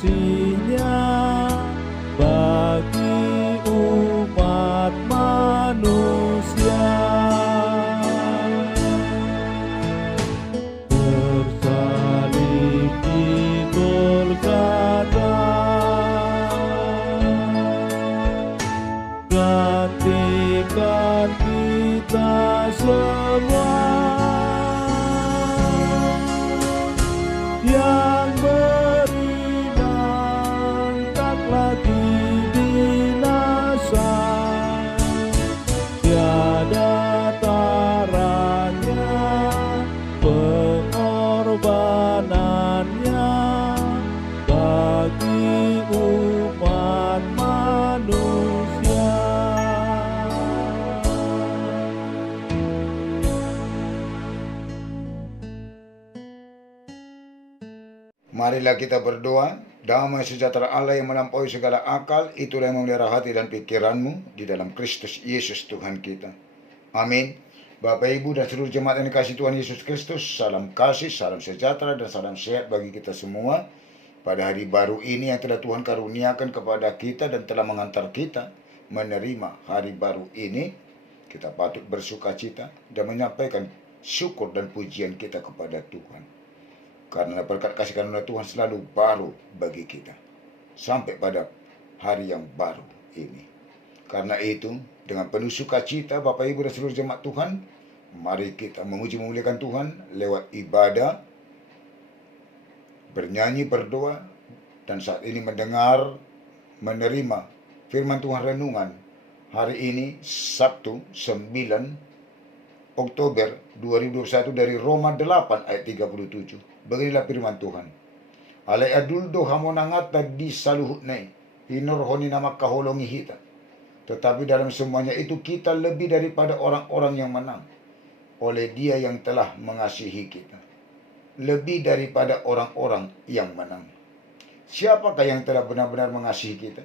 kasih-Nya bagi umat manusia. Tersalib di Golgota, gantikan kita semua yang beriman tak lagi binasa. Tiada taranya pengorbanannya bagi umat manusia. Marilah kita berdoa. Damai sejahtera Allah yang melampaui segala akal, itulah yang memelihara hati dan pikiranmu di dalam Kristus Yesus Tuhan kita. Amin. Bapak, Ibu, dan seluruh jemaat yang dikasihi Tuhan Yesus Kristus, salam kasih, salam sejahtera, dan salam sehat bagi kita semua pada hari baru ini yang telah Tuhan karuniakan kepada kita dan telah mengantar kita menerima hari baru ini. Kita patut bersuka cita dan menyampaikan syukur dan pujian kita kepada Tuhan. Karena berkat kasih karunia Tuhan selalu baru bagi kita sampai pada hari yang baru ini. Karena itu, dengan penuh sukacita Bapak, Ibu, dan seluruh jemaat Tuhan, mari kita memuji memuliakan Tuhan lewat ibadah, bernyanyi, berdoa, dan saat ini mendengar, menerima firman Tuhan renungan hari ini Sabtu 9 Oktober 2021 dari Roma 8 ayat 37. Beginilah firman Tuhan. Alai aduldo hamonangata di saluhutnei, hinor honi nama kaholongi hita. Tetapi dalam semuanya itu kita lebih daripada orang-orang yang menang, oleh Dia yang telah mengasihi kita. Lebih daripada orang-orang yang menang. Siapakah yang telah benar-benar mengasihi kita?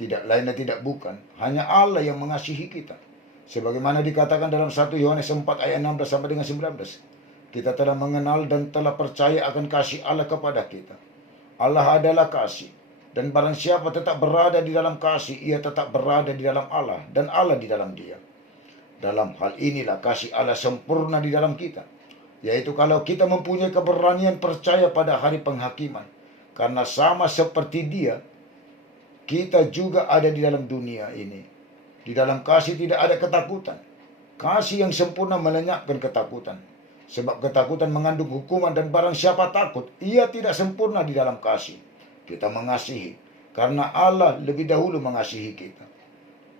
Tidak lain dan tidak bukan, hanya Allah yang mengasihi kita. Sebagaimana dikatakan dalam 1 Yohanes 4 ayat 16 sampai dengan 19. Kita telah mengenal dan telah percaya akan kasih Allah kepada kita. Allah adalah kasih. Dan barang siapa tetap berada di dalam kasih, ia tetap berada di dalam Allah, dan Allah di dalam dia. Dalam hal inilah kasih Allah sempurna di dalam kita. Yaitu kalau kita mempunyai keberanian percaya pada hari penghakiman. Karena sama seperti Dia, kita juga ada di dalam dunia ini. Di dalam kasih tidak ada ketakutan. Kasih yang sempurna melenyapkan ketakutan. Sebab ketakutan mengandung hukuman, dan barang siapa takut, ia tidak sempurna di dalam kasih. Kita mengasihi karena Allah lebih dahulu mengasihi kita.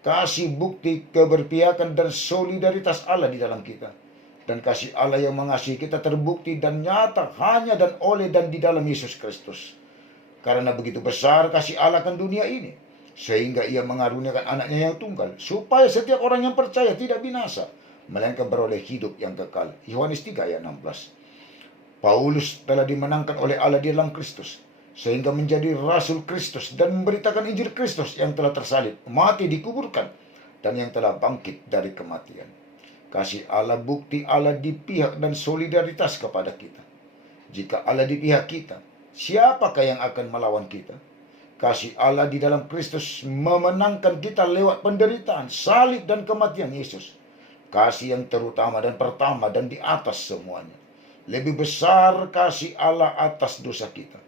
Kasih bukti keberpihakan dan solidaritas Allah di dalam kita. Dan kasih Allah yang mengasihi kita terbukti dan nyata hanya dan oleh dan di dalam Yesus Kristus. Karena begitu besar kasih Allah akan dunia ini, sehingga Ia mengaruniakan anaknya yang tunggal, supaya setiap orang yang percaya tidak binasa, melainkan beroleh hidup yang kekal. Yohanes 3 ayat 16. Paulus telah dimenangkan oleh Allah di dalam Kristus, sehingga menjadi rasul Kristus dan memberitakan Injil Kristus yang telah tersalib, mati, dikuburkan, dan yang telah bangkit dari kematian. Kasih Allah bukti Allah di pihak dan solidaritas kepada kita. Jika Allah di pihak kita, siapakah yang akan melawan kita? Kasih Allah di dalam Kristus memenangkan kita lewat penderitaan, salib, dan kematian Yesus. Kasih yang terutama dan pertama dan di atas semuanya. Lebih besar kasih Allah atas dosa kita,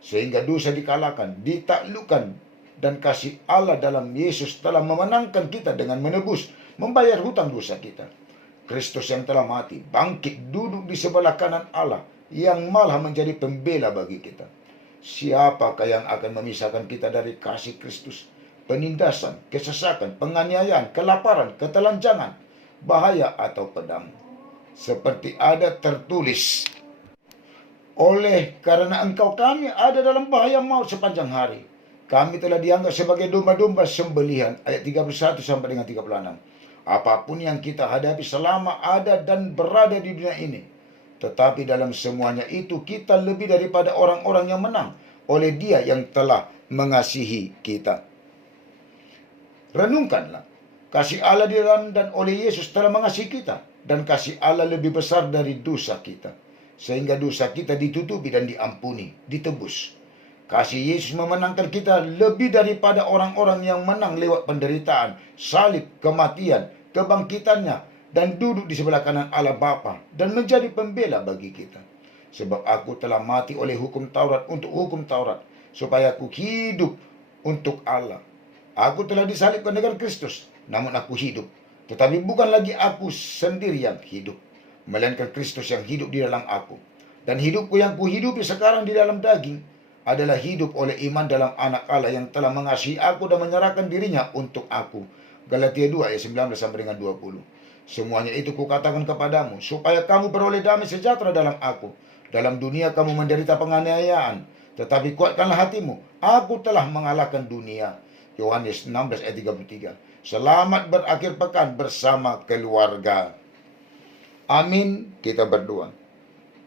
sehingga dosa dikalahkan, ditaklukkan, dan kasih Allah dalam Yesus telah memenangkan kita dengan menebus, membayar hutang dosa kita. Kristus yang telah mati, bangkit, duduk di sebelah kanan Allah, yang malah menjadi pembela bagi kita. Siapakah yang akan memisahkan kita dari kasih Kristus? Penindasan, kesesakan, penganiayaan, kelaparan, ketelanjangan, bahaya atau pedang. Seperti ada tertulis, oleh karena engkau kami ada dalam bahaya maut sepanjang hari. Kami telah dianggap sebagai domba-domba sembelihan. Ayat 31 sampai dengan 36. Apapun yang kita hadapi selama ada dan berada di dunia ini, tetapi dalam semuanya itu kita lebih daripada orang-orang yang menang oleh Dia yang telah mengasihi kita. Renungkanlah, kasih Allah di dalam dan oleh Yesus telah mengasihi kita, dan kasih Allah lebih besar dari dosa kita, sehingga dosa kita ditutupi dan diampuni, ditebus. Kasih Yesus memenangkan kita lebih daripada orang-orang yang menang lewat penderitaan, salib, kematian, kebangkitannya, dan duduk di sebelah kanan Allah Bapa dan menjadi pembela bagi kita. Sebab aku telah mati oleh hukum Taurat untuk hukum Taurat, supaya aku hidup untuk Allah. Aku telah disalibkan dengan Kristus, namun aku hidup. Tetapi bukan lagi aku sendiri yang hidup, melainkan Kristus yang hidup di dalam aku. Dan hidupku yang kuhidupi sekarang di dalam daging adalah hidup oleh iman dalam anak Allah yang telah mengasihi aku dan menyerahkan dirinya untuk aku. Galatia 2 ayat 19 sampai dengan 20. Semuanya itu kukatakan kepadamu, supaya kamu beroleh damai sejahtera dalam aku. Dalam dunia kamu menderita penganiayaan, tetapi kuatkanlah hatimu. Aku telah mengalahkan dunia. Yohanes 16 ayat 33. Selamat berakhir pekan bersama keluarga. Amin. Kita berdoa.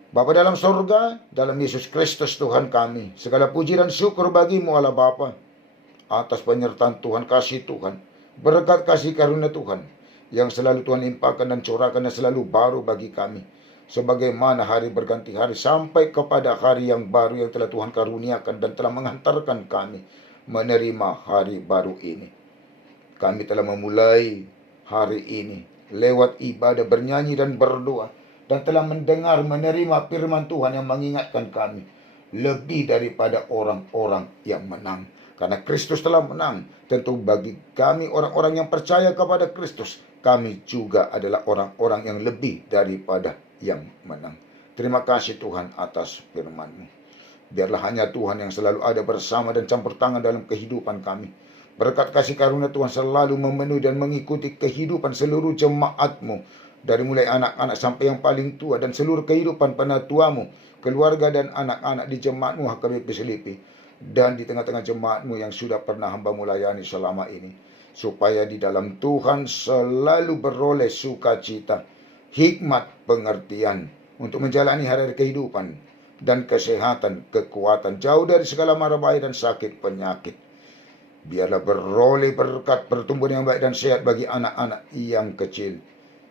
Bapa dalam surga, dalam Yesus Kristus Tuhan kami, segala puji dan syukur bagimu Allah Bapa, atas penyertaan Tuhan, kasih Tuhan, berkat kasih karunia Tuhan, yang selalu Tuhan limpahkan dan curahkan dan selalu baru bagi kami. Sebagaimana hari berganti hari, sampai kepada hari yang baru yang telah Tuhan karuniakan dan telah menghantarkan kami menerima hari baru ini. Kami telah memulai hari ini lewat ibadah, bernyanyi dan berdoa, dan telah mendengar, menerima firman Tuhan yang mengingatkan kami lebih daripada orang-orang yang menang. Karena Kristus telah menang, tentu bagi kami orang-orang yang percaya kepada Kristus, kami juga adalah orang-orang yang lebih daripada yang menang. Terima kasih Tuhan atas firman-Mu. Biarlah hanya Tuhan yang selalu ada bersama dan campur tangan dalam kehidupan kami. Berkat kasih karunia Tuhan selalu memenuhi dan mengikuti kehidupan seluruh jemaat-Mu, dari mulai anak-anak sampai yang paling tua, dan seluruh kehidupan penatuamu, keluarga dan anak-anak di jemaat-Mu HKBP Selipi, dan di tengah-tengah jemaat-Mu yang sudah pernah hamba-Mu layani selama ini. Supaya di dalam Tuhan selalu beroleh sukacita, hikmat, pengertian untuk menjalani hari-hari kehidupan, dan kesehatan, kekuatan, jauh dari segala mara bahaya dan sakit penyakit. Biarlah beroleh berkat pertumbuhan yang baik dan sehat bagi anak-anak yang kecil,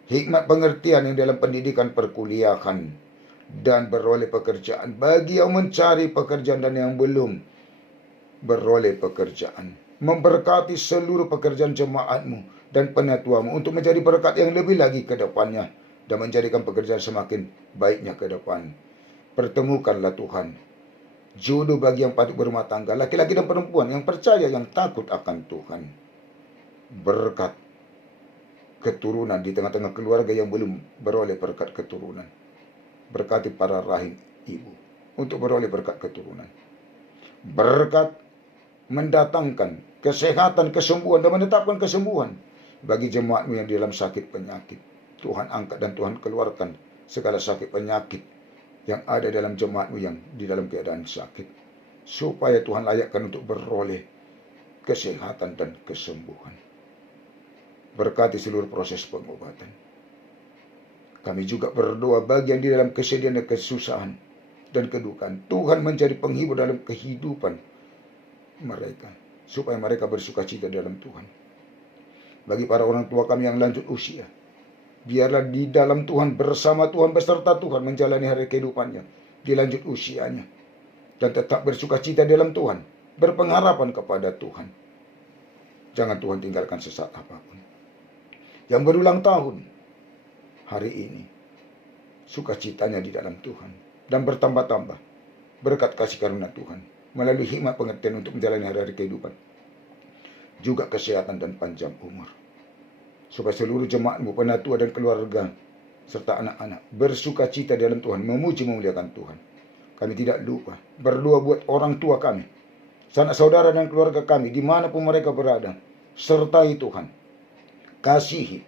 hikmat pengertian yang dalam pendidikan perkuliahan, dan beroleh pekerjaan bagi yang mencari pekerjaan dan yang belum beroleh pekerjaan. Memberkati seluruh pekerjaan jemaat-Mu dan penatuamu untuk menjadi berkat yang lebih lagi ke depannya, dan menjadikan pekerjaan semakin baiknya ke depan. Pertemukanlah Tuhan jodoh bagi yang patut berumah tangga, laki-laki dan perempuan yang percaya, yang takut akan Tuhan. Berkat keturunan di tengah-tengah keluarga yang belum beroleh berkat keturunan. Berkati para rahim ibu untuk beroleh berkat keturunan. Berkat mendatangkan kesehatan, kesembuhan, dan menetapkan kesembuhan bagi jemaat-Mu yang di dalam sakit penyakit. Tuhan angkat dan Tuhan keluarkan segala sakit penyakit yang ada dalam jemaat-Mu yang di dalam keadaan sakit, supaya Tuhan layakkan untuk beroleh kesehatan dan kesembuhan. Berkati seluruh proses pengobatan. Kami juga berdoa bagi yang di dalam kesedihan dan kesusahan dan kedukaan. Tuhan menjadi penghibur dalam kehidupan mereka, supaya mereka bersukacita dalam Tuhan. Bagi para orang tua kami yang lanjut usia, biarlah di dalam Tuhan, bersama Tuhan, beserta Tuhan menjalani hari kehidupannya di lanjut usianya, dan tetap bersukacita dalam Tuhan, berpengharapan kepada Tuhan. Jangan Tuhan tinggalkan sesaat apapun. Yang berulang tahun hari ini, sukacitanya di dalam Tuhan, dan bertambah-tambah berkat kasih karunia Tuhan melalui hikmat pengertian untuk menjalani hari-hari kehidupan, juga kesehatan dan panjang umur, supaya seluruh jemaat-Mu, penatua dan keluarga serta anak-anak bersukacita di dalam Tuhan, memuji memuliakan Tuhan. Kami tidak lupa berdoa buat orang tua kami, sanak saudara dan keluarga kami dimanapun mereka berada. Sertai Tuhan, kasihi,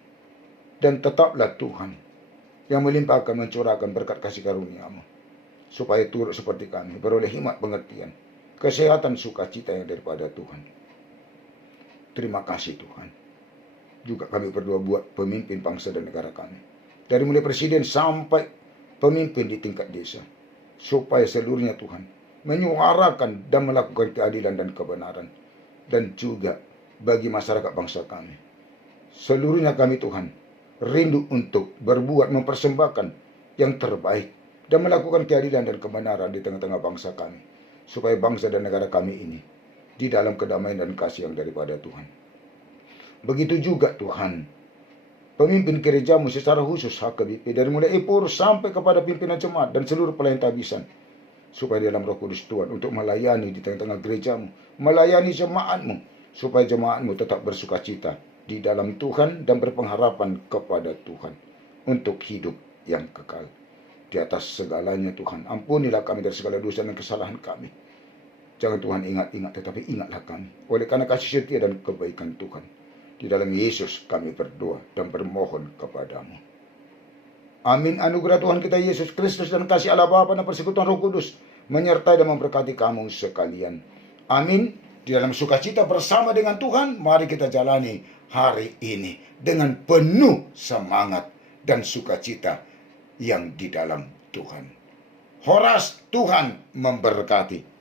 dan tetaplah Tuhan yang melimpahkan, mencurahkan berkat kasih karunia-Mu, supaya turut seperti kami beroleh hikmat pengertian, kesehatan, sukacita yang daripada Tuhan. Terima kasih Tuhan. Juga kami berdoa buat pemimpin bangsa dan negara kami, dari mulai presiden sampai pemimpin di tingkat desa, supaya seluruhnya Tuhan menyuarakan dan melakukan keadilan dan kebenaran. Dan juga bagi masyarakat bangsa kami, seluruhnya kami Tuhan rindu untuk berbuat, mempersembahkan yang terbaik, dan melakukan keadilan dan kebenaran di tengah-tengah bangsa kami, supaya bangsa dan negara kami ini di dalam kedamaian dan kasih yang daripada Tuhan. Begitu juga Tuhan, pemimpin gerejamu secara khusus HKBP, dari mulai Epur sampai kepada pimpinan jemaat dan seluruh pelayan tabisan, supaya dalam Roh Kudus Tuhan untuk melayani di tengah-tengah gerejamu, melayani jemaatmu, supaya jemaatmu tetap bersukacita di dalam Tuhan dan berpengharapan kepada Tuhan untuk hidup yang kekal. Di atas segalanya Tuhan, ampunilah kami dari segala dosa dan kesalahan kami. Jangan Tuhan ingat-ingat, tetapi ingatlah kami oleh karena kasih setia dan kebaikan Tuhan. Di dalam Yesus kami berdoa dan bermohon kepadamu. Amin. Anugerah Tuhan kita Yesus Kristus dan kasih Allah Bapa dan persekutuan Roh Kudus menyertai dan memberkati kamu sekalian. Amin. Di dalam sukacita bersama dengan Tuhan, mari kita jalani hari ini dengan penuh semangat dan sukacita yang di dalam Tuhan. Horas, Tuhan memberkati.